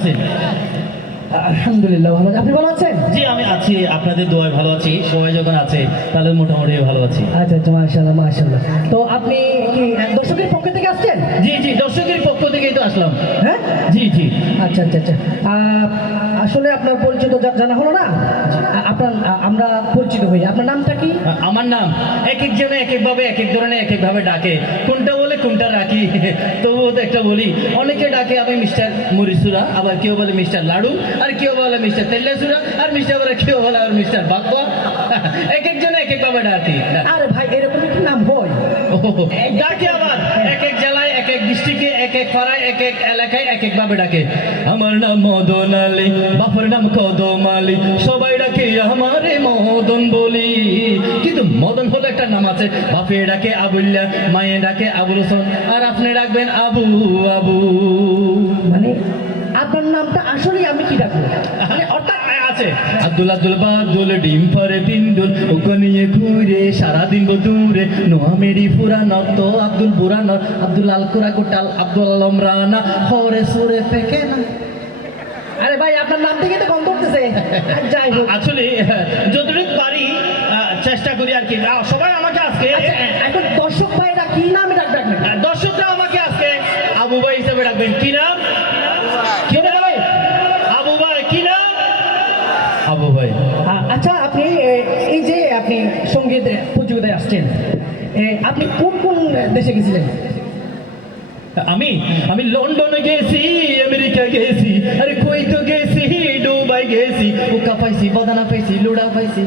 আছেন? আলহামদুলিল্লাহ ভালো আছি। আপনি ভালো আছেন? জি আমি আছি, আপনাদের দোয়ায় ভালো আছি। সবাই যখন আছে তাহলে মোটামুটি ভালো আছি। আচ্ছা আচ্ছা, মাশাআল্লাহ মাশাআল্লাহ। তো আপনি কি দর্শকের পক্ষ থেকে আসছেন? জি জি, দর্শকের পক্ষ থেকেই তো আসলাম। হ্যাঁ, জি জি। আচ্ছা আচ্ছা আচ্ছা। আসলে আপনার পরিচিত জানা হলো না। আপনার আমরা পরিচিত হই। আপনার নামটা কি? আমার নাম এক একজনে এক একভাবে এক এক ধরনের এক একভাবে ডাকে, কোনটা বলে কোনটা রাখি। তবুও তো একটা বলি, অনেকে ডাকে আমি মিস্টার মুরিসুরা, আবার কেউ বলে মিস্টার লাডু, আর কেউ বলে মিস্টার তেল্লাসুরা, আর মিস্টার বলে কেউ বলে আর মিস্টার বাপ্পা। এক একজনে এক একভাবে ডাকি। আরে ভাই, এরকম কি নাম হয়? ডাকে আবার এক এক জেলায় এক এক ডিস্ট্রিক্টে এক এক পাড়ায় এক এক এলাকায় এক একভাবে ডাকে। আমার নাম মদন আলী, বাপের নাম কদম আলী, সবাই ডাকে আমারে মদন বলি। কিন্তু মদন হলো একটা নাম আছে, বাপে ডাকে আবুল্লাহ, মায়ে ডাকে আবুল হোসেন, আর আপনি ডাকবেন আবু আবু। মানে আপনার নামটা আসলে আমি কি ডাকবো? মানে অর্থাৎ আছে আব্দুল আব্দুল বাদুল ডিম পারে পিন্ডুল, ওকে নিয়ে ঘুরে সারাদিন দূরে, নোয়া মেরি ফুরানর তো আব্দুল বুরানর, আব্দুল আল কোরা কোটাল, আব্দুল আলম রানা, হরে সুরে পেকে না। আরে ভাই, আপনার নাম থেকে তো গন্ধ উঠতেছে। আর যাই হোক, আসলে যতটুকু পারি চেষ্টা করি আর কি। সবাই আমাকে আজকে আচ্ছা, এখন দর্শক ভাইরা কি নামে ডাকবেন? দর্শকরা আমাকে আজকে আবু ভাই হিসেবে ডাকবেন। কি নাম? কি নাম? আবু ভাই। কি নাম? আবু ভাই। আচ্ছা, আপনি এই যে আপনি সঙ্গীত প্রতিযোগিতায় আসছেন, আপনি কোন কোন দেশে গেছিলেন? আমি আমি লন্ডনে গেছি, আমেরিকা গেছি, আরে কুয়েত গেছি, দুবাই গেছি, উকা পাইছি, বাদানা পাইছি, লুড়া পাইছি।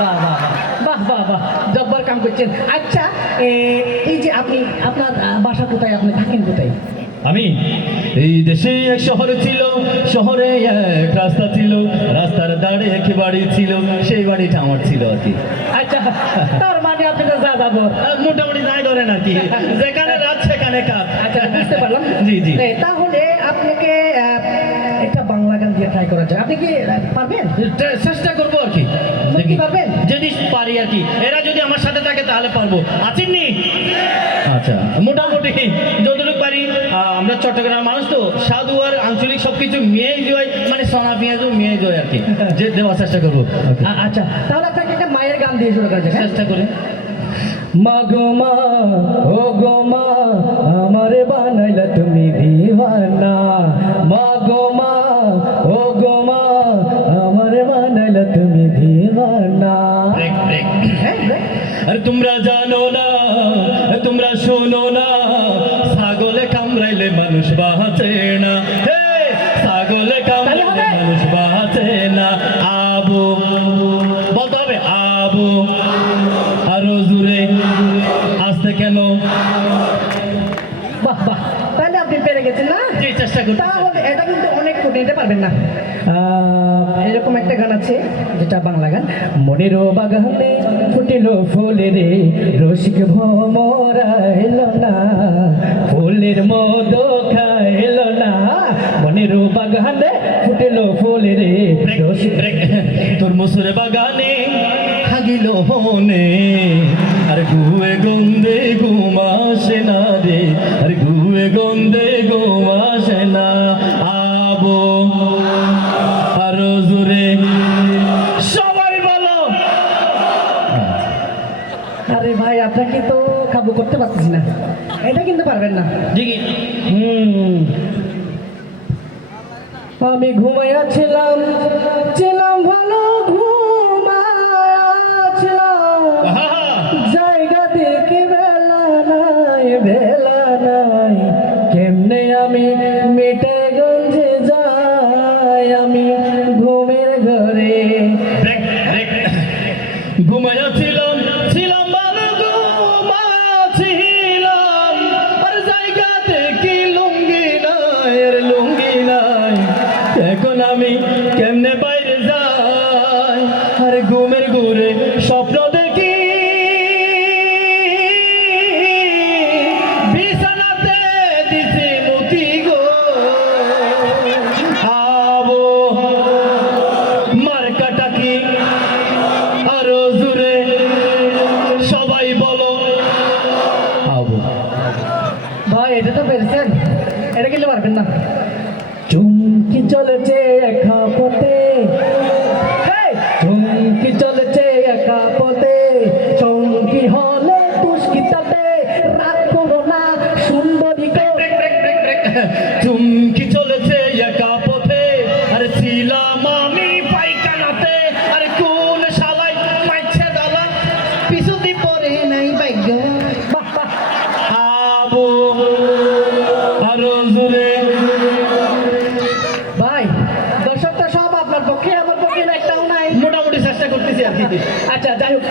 বাহ বাহ বাহ বাহ বাহ, জব্বার কাম করছেন। আচ্ছা, এই যে আপনি আপনার বাসা কোথায়, আপনি থাকেন কোথায়? আমি এই দেশে এক শহর ছিল, শহরে এক রাস্তা ছিল, রাস্তার ধারে এক বাড়ি ছিল, সেই বাড়িটা আমার ছিল আর কি। আচ্ছা, তার মানে আপনি তো যা যাবো মোটামুটি যাই ধরেন আর কি, যেখানে রাত সেখানে কাজ। আচ্ছা, বুঝতে পারলাম। জি জি। তাহলে আপনাকে একটা বাংলা গান দিয়ে ট্রাই করা যায়, আপনি কি পারবেন? চেষ্টা করবো আর কি, সত্যি পারবেন? যদি পারি আর কি। এরা যদি আমার সাথে থাকে তাহলে পারবো। আছেননি? আচ্ছা, মোটামুটি যতটুকু পারি। আমরা চট্টগ্রাম মানুষ তো, সাধু আর আঞ্চলিক সবকিছু মিয়েই যায়, মানে সোনা পেঁয়াজও মিয়ে যায় আর কি, যে দেওয়ার চেষ্টা করবো। আচ্ছা, তাহলে আপনাকে একটা মায়ের গান দিয়ে শুরু করা যায়। চেষ্টা করে। মা গো মা, ও গো মা, আমারে বানাইলা তুমি দিওয়ানা। মা গো মা, ও গো মা, আমারে বানাইলা তুমি দিওয়ানা। হ্যাঁ, আরে তোমরা জানো না, তোমরা শোনো না, ছাগলে কামড়াইলে মানুষ বাঁচে না। হে, ছাগলে কামড়াইলে মানুষ বাঁচে না। আবু বলতে হবে, আবু। আরো জোরে, আসতে কেন? বাহ বাহ, তাহলে আপনি পেরে গেছেন না? জি, চেষ্টা করছি। তাহলে এটা কিন্তু অনেক কঠিন, এটা পারবেন না। এরকম একটা গান আছে, যেটা বাংলা গান। মনেরও বাগানে ফুটিল ফুলে রে, রসিক ভমরা এলো না, ফুলের মদ খাইল না। মনেরও বাগানে ফুটিল ফুলে রে, রসিক। তোর মসুরে বাগানে হাগিল হনে, আর গুয়ে গন্ধে ঘুমাসে না রে, আর গুয়ে গন্ধে ঘুমাসে না। আবো আরো জোরে, সবাই বলো। আরে ভাই, আপনাকে তো কাবু করতে পারতেছি না, এটা কিন্তু পারবেন না। দেখি। আমি ঘুমাইয়াছিলাম, ছিলাম ভালো ঘুমাইয়াছিলাম, জায়গা দেখে বেলা নাই, বেলা নাই, কেমনে আমি মিটাগঞ্জে যাই, আমি ঘুমের ঘরে। ঘুমাইয়াছিলাম, ছিলাম ভালো ঘুমাছিলাম, আর জায়গা দেখি লুঙ্গি নাই, আর লুঙ্গি নাই, এখন আমি কেমনে বাইরে যাই, আর ঘুমের ঘুরে স্বপ্ন দেখি, বিছানাতে দিছে মতি গো। আবো মার্কাটা কি? আরো জোরে, সবাই বলো। আবো। ভাই, এটা তো পেরেছেন, এটা কিন্তু পারবেন না। চুম চলেছে একা পথে, চুমকি চলেছে একা পথে, চুমকি হলে দুষ্কৃতাতে রাগ করো না সুন্দরী গো। চুমকি চলেছে একা পথে, আরে ছিলাম আমি পায়খানাতে, আরে কোন শালাই মাইছে দালা পিছু দি পরে নাই ভাগ্য। আবু আরো জোরে। ভাই দর্শক তো সব আপনার পক্ষে, আমার পক্ষে একটাও নাই। মোটামুটি চেষ্টা করতেছি আর কি। আচ্ছা যাই হোক,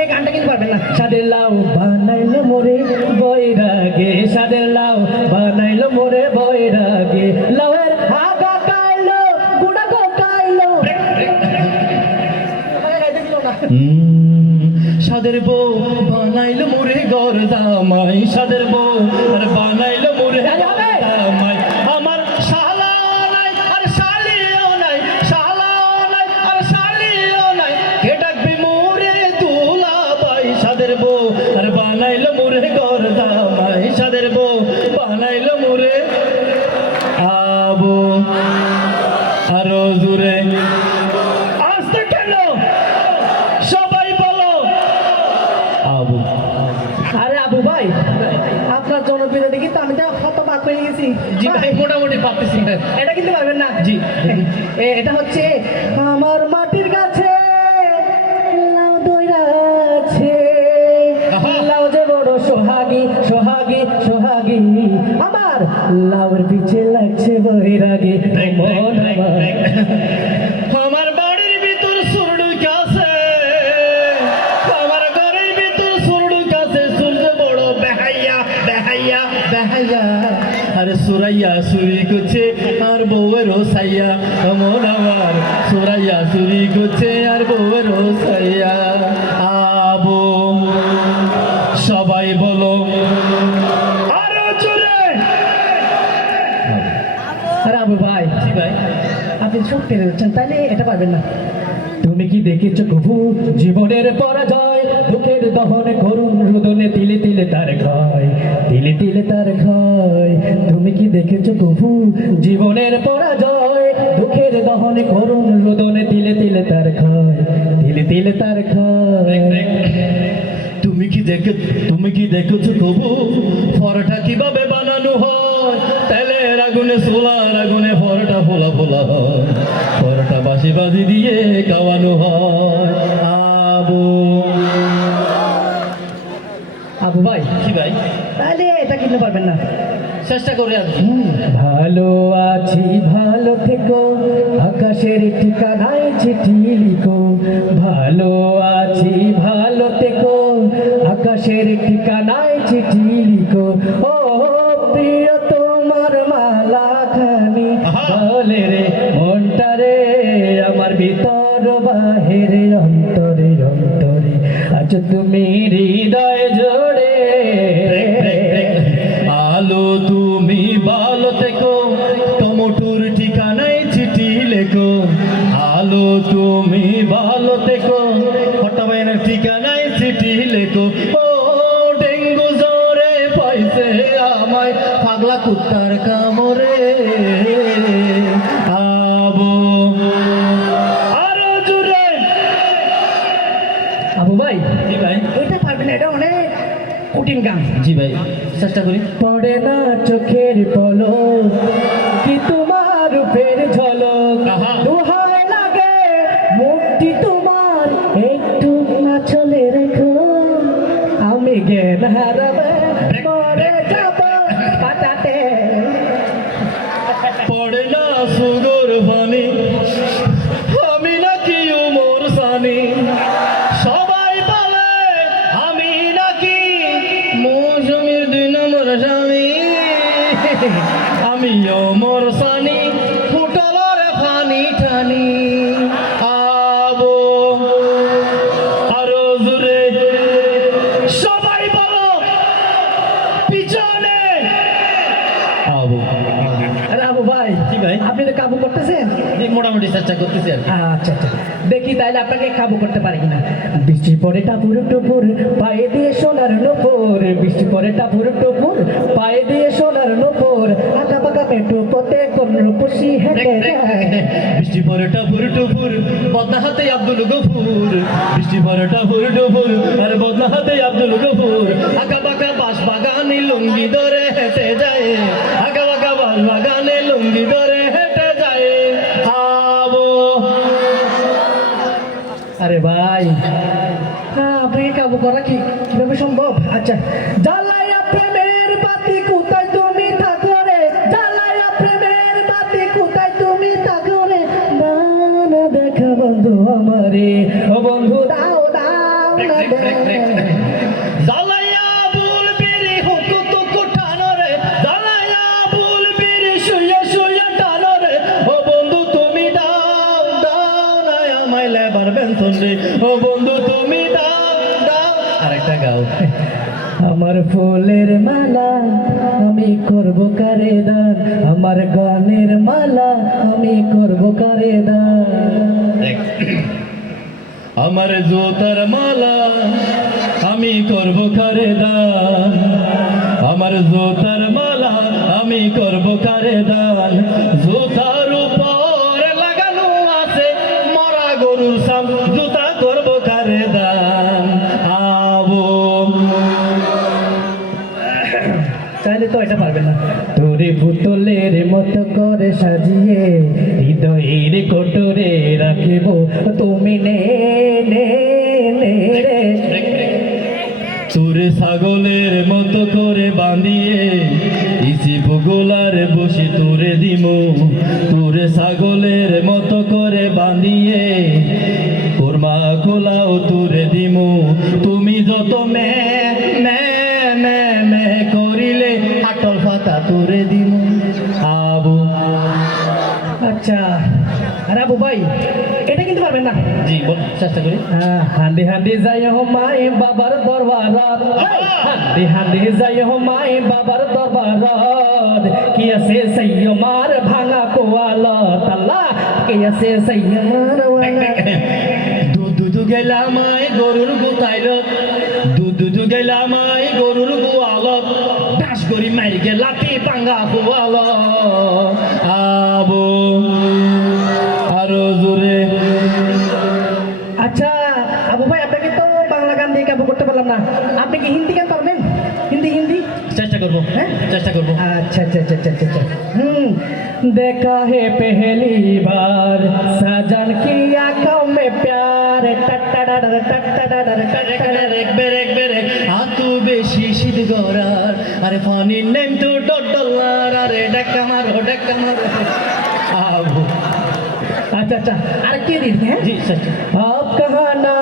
এই গানটা কিন্তু পারবেন না। সাদের লাউ বানাইলো মোরে বৈরাগে, সাদের লাউ বানাইলো মোরে বৈরাগে, লাউয়ের আগা কাইলো গুড়া গো কাইলো। সাদের বউ বানাইলো মোরে ঘর জামাই, সাদের বউ আর বানাইলো মোরে জামাই। আমার শালা নাই আর শালিও নাই, শালা নাই আর শালিও নাই, কে ডাকবে মোরে দুলা ভাই। সাদের বউ আর বানাইলো মোরে ঘর জামাই, সাদের বউ বানাইলো মোরে। আবু আরো জোরে। আসতে কেন সবাই বলো আবু। আরে আবু ভাই, আপনার জনপ্রিয়তা দেখি তো আমি তো হতবাক হয়ে গেছি। জি ভাই মোটামুটি পারতেছি। এটা কিন্তু পারবেন না। জি। এটা হচ্ছে আমার মাটির কাছে লাউ দইরাছে, আহা। লাউ যে বড় সোহাগী সোহাগী সোহাগী, আমার লাউর পিছে লাগছে বৈরাগী মন আমার। আমার বাড়ির ভিতর সুরডু কাছে, আমার ঘরের ভিতর সুরডু কাছে, সূর্য বড় বেহাইয়া বেহাইয়া বেহাইয়া, আরে সুরাইয়া চুরি করছে আর বউয়ের সাইয়া, মন আমার সুরাইয়া চুরি করছে আর বউয়ের সাইয়া। আবু সবাই বলো আরো জোরে। আরে আবু ভাই, জি ভাই। আপনি সব পেরে যাচ্ছেন, তাইলে এটা পারবেন না। তুমি কি দেখেছো কবু জীবনের পরাজয়, দুঃখের দহন করুণ রুদনে তিলে তিলে তার ক্ষয়, তিলে তিলে তার ক্ষয়। তুমি কি দেখেছো কবু জীবনের পরাজয়, দুঃখের দহন করুণ রুদনে তিলে তিলে তার ক্ষয়, তিলে তিলে তার ক্ষয়। তুমি কি দেখেছো কবু পরোটা কিভাবে বানানো হয়, তেলের আগুনে সোলার আগুনে পরোটা ফোলা ফোলা হয়, পরোটা বাসি বাজি দিয়ে খাওয়ানো হয়। আবু আবু ভাই, কি ভাই তাহলে এটা কিন্তু পারবেন না। চেষ্টা করে আর কি। ভালো আছি ভালো থেকো, আকাশের ঠিকানায় চিঠি লিখো, ভালো আছি ভালো থেকো, আকাশের ঠিকানায় চিঠি লিখো। ও প্রিয় তোমার মালা খানি বলে রে মনটা রে, আমার ভিতর বাহিরে অন্তরে অন্তরে আজ তুমি হৃদয় জোড়ে। আলো তুমি ভালো থেকো, টমেটোর ঠিকানায় চিঠি লেখো, আলো তুমি ভালো থেকো, হটাবাইনের ঠিকানায় চিঠি লেখো। ও ডেঙ্গু জ্বরে পাইছে আমায় পাগলা কুত্তার কামড়ে। আবু আরো জোরে। আবু ভাই, জি ভাই। এটা পারবেন না, এটা অনেক কঠিন গান। জি ভাই চেষ্টা করি। পড়ে না চোখের পলক, কি তোমার রূপের ঝলক, আহা। দোহাই লাগে মুক্তি তোমার একটু আঁচলে রেখো, আমি জ্ঞান হারাবে মরে যাব পাতাতে। পড়ে না সুগর পানি, আমি নাকি উমর সানি, সবাই বলে আমি নাকি মৌসুমীর 2 নম্বর স্বামী, আমি ওমর সানি ফুটলর ফানি টানি। আবু আরো জোরে সবাই বলো পিছনে। আবু আরে আবু ভাই, জি ভাই। আপনি তো কাবু করতেছেন। মোটামুটি চেষ্টা করতেছি আর কি। আচ্ছা আচ্ছা, দেখি তাইলে আপনাকে কাবু করতে পারি কিনা। বৃষ্টি পরে টাপুর টুপুর পায়ে দিয়ে সোনার নূপুর, বৃষ্টি পরে টাপুর টুপুর পায়ে দিয়ে সোনার নূপুর, আঁকা পাকা পেটু পথে তোর রূপসী হেঁটে যায় বৃষ্টি পরে টাপুর টুপুর বদনা হাতে আব্দুল গফুর বৃষ্টি পরে টাপুর টুপুর আর বদনা হাতে আব্দুল গফুর আঁকা বাঁকা বাঁশ বাগানে লুঙ্গি ধরে হেঁটে যায় আঁকা বাঁকা বাঁশ বাগানে লুঙ্গি ধরে হেঁটে যায় আবো আরে ভাই হ্যাঁ আপনাকে কাবু করা কি কিভাবে সম্ভব আচ্ছা জ্বালাইয়া প্রেমের বাতি কোথায় তুমি থাকো রে জ্বালাইয়া প্রেমের বাতি কোথায় তুমি থাকো রে না দেখা বন্ধু আমারে ও বন্ধু দাও দাও না জ্বালাইয়া বুলবিরি হুকুত কুঠানো রে জ্বালাইয়া বুলবিরি শুয়ে শুয়ে টানো রে ও বন্ধু তুমি দাও দাও না আমায় লেবার বেনসন রে ও বন্ধু তুমি দাও দাও আরেকটা গাও আমার ফুলের মালা আমি করব কারে দান আমার গানের মালা আমি করব কারে দান আমার জোতার মালা আমি করব কারে দান আমার জোতার মালা আমি করব কারে দান জুতার উপর লাগানো আছে মরা গরুর সাম জুতা করব কারে দান আবো চাইলে তো এটা পারবে না তোরে পুতুলের মতো করে সাজিয়ে হৃদয়ের কোটরে রাখিব তুমি নে নে নে রে তোরে ছাগলের মতো করে বাঁধিয়ে ইসি ভূগোলার বসে তোরে দিমু তোরে ছাগলের মতো করে বাঁধিয়ে কোরমা কোলাও তোরে দিমু তুমি যত মে মে মে মে করিলে হাটল ফাতা তোরে দিমু আবু আচ্ছা আর আবু ভাই এটা কিন্তু পারবেন না জি বল চেষ্টা করি হান্ডি হান্ডি যাই হো মাই বাবার দরবারত হান্ডি হান্ডি যাই হো মাই বাবার দরবারত কি আছে সৈয়মার ভাঙা কোয়ালত আল্লাহ কি আছে সৈয়মার দুধ গেলাম গরুর গোতাইলত দুধ গেলাম গরুর গোয়ালত ডাস করি মারি গে লাঠি পাঙ্গা গোয়াল আবো আরো জোরে আচ্ছা আবু ভাই আপনাকে তো বাংলা গান দিয়ে কাবু করতে পারলাম না আপনি কি হিন্দি গান পারবেন হিন্দি হিন্দি চেষ্টা করবো হ্যাঁ চেষ্টা করবো अच्छा अच्छा अच्छा अच्छा अच्छा देखा है पहली बार साजन की आंखों में प्यार टट्टाडर टट्टाडर বেরেক বেরেক বেরেক হাতু বেশি শীত গরার আরে ফানির নেম তো ডডলার আরে ডাক্কা মারো আবু अच्छा अच्छा अरे के दिन है জি চেষ্টা आप कहाना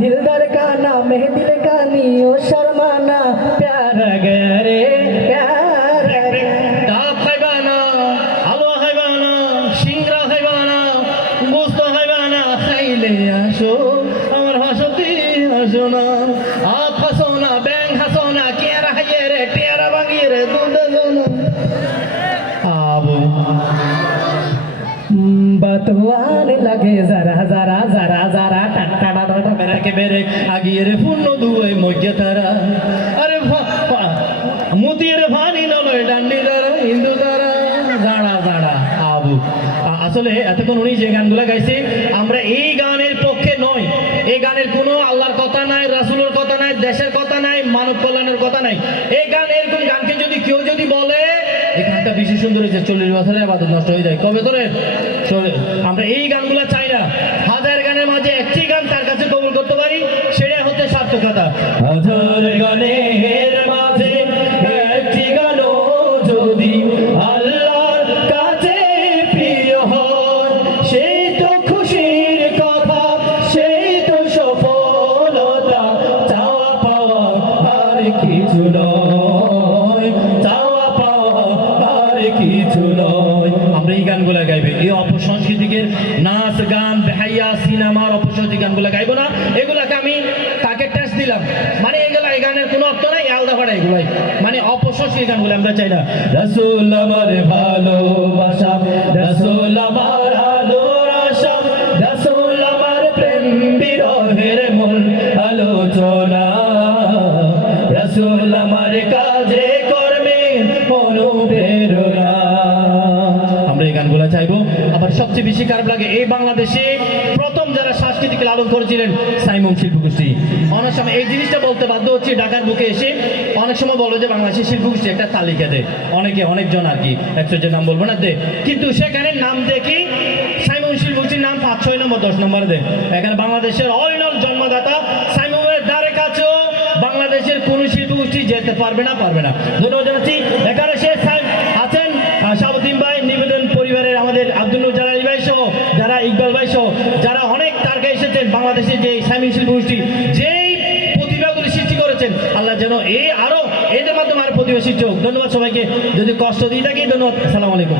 दिलदार का ना मेहदिल का नी ओ शर्माना प्यार गया रे प्यार गया ডাব খাইবানা হালুয়া খাইবানা সিংড়া খাইবানা গোস্ত খাইবানা খাইলে আসো আমার হাসতি আসো না আপ হাসো না ব্যাং হাসো না কেরা হাইয়ে রে টেরা ভাঙিয়ে রে দুধ না আবু बात आने लगे जरा जरा जरा जरा टट्टाडर বেরেকে বেরেক আগিয়ে রে পূর্ণ দুয়ে মজ্ঞা তারা আরে মতিয়ে রে ভানি নলয় ডান্ডি দ্বারা হিন্দু দ্বারা জাড়া জাড়া আবু আসলে এতক্ষণ উনি যে গানগুলো গাইছে আমরা এই গানের পক্ষে নয় এই গানের কোনো আল্লাহর কথা নাই রাসূলের কথা নাই দেশের কথা নাই মানব কল্যাণের কথা নাই এই গান এরকম গানকে যদি কেউ যদি বলে এই গানটা বেশি সুন্দর হয়েছে 40 বছরের আবাদত নষ্ট হয়ে যায় কবে ধরে আমরা এই গানগুলো চাই না হাজার গানের মাঝে একটি গান তার কাছে কবুল করতে পারি সেটা হচ্ছে সার্থকতা হাজার গানের মাঝে একটি গানও যদি আল্লাহর কাছে প্রিয় হয় সেই তো খুশির কথা সেই তো সফলতা চাওয়া পাওয়া আর কিছু নয় চাওয়া পাওয়া আর কিছু নয় আমরা এই গানগুলো গাইবে এই অপসংস্কৃতিকে নাচ গান বেহাইয়া সিনেমার অপসংস্কৃতি গানগুলো গাইবো না এগুলাকে আমি তাকে টেস্ট দিলাম মানে এগুলা এই গানের কোনো অর্থ নাই আলাদা ভাড়া এগুলাই মানে অপসংস্কৃতি গানগুলো আমরা চাই না রাসূল আমার ভালোবাসা রাসূল আমার আদরাশা রাসূল আমার প্রেম বিরহের মূল আলোচনা রাসূল আমার কাজে কর্মে অনুপ্রেরণা এই গানগুলো চাইবো। আবার সবচেয়ে বেশি খারাপ লাগে এই বাংলাদেশে প্রথম যারা সাংস্কৃতিক লালন করেছিলেন সাইমন শিল্পগোষ্ঠী। অনেক সময় এই জিনিসটা বলতে বাধ্য হচ্ছে ঢাকার বুকে এসে, অনেক সময় বলো যে বাংলাদেশের শিল্পগোষ্ঠী একটা তালিকা দেয়, অনেকজন আর কি, 100 নাম বলবো না দেয়, কিন্তু সেখানে নাম দেখি সাইমন শিল্পগোষ্ঠীর নাম 5, 6 নম্বর 10 নম্বর দেয়। এখানে বাংলাদেশের অরিজিনাল জন্মদাতা সাইমনের দ্বারে কাছেও বাংলাদেশের কোন শিল্পগোষ্ঠী যেতে পারবে না। ধন্যবাদ জানাচ্ছি। এখানে সে আছেন শাহাবুদ্দিন ভাই, নিবেদন পরিবারের আমাদের আব্দুল নূর জালালী ভাই সহ, যারা ইকবাল ভাই সহ, যারা অনেক তারকা এসেছেন বাংলাদেশের যে সাইমন শিল্পগোষ্ঠী যেই প্রতিভাগুলি সৃষ্টি করেছেন, আল্লাহ যেন আরো এদের মাধ্যমে আরো প্রতিভা সৃষ্টি হোক। ধন্যবাদ সবাইকে, যদি কষ্ট দিয়ে থাকি ধন্যবাদ। আসসালামু আলাইকুম।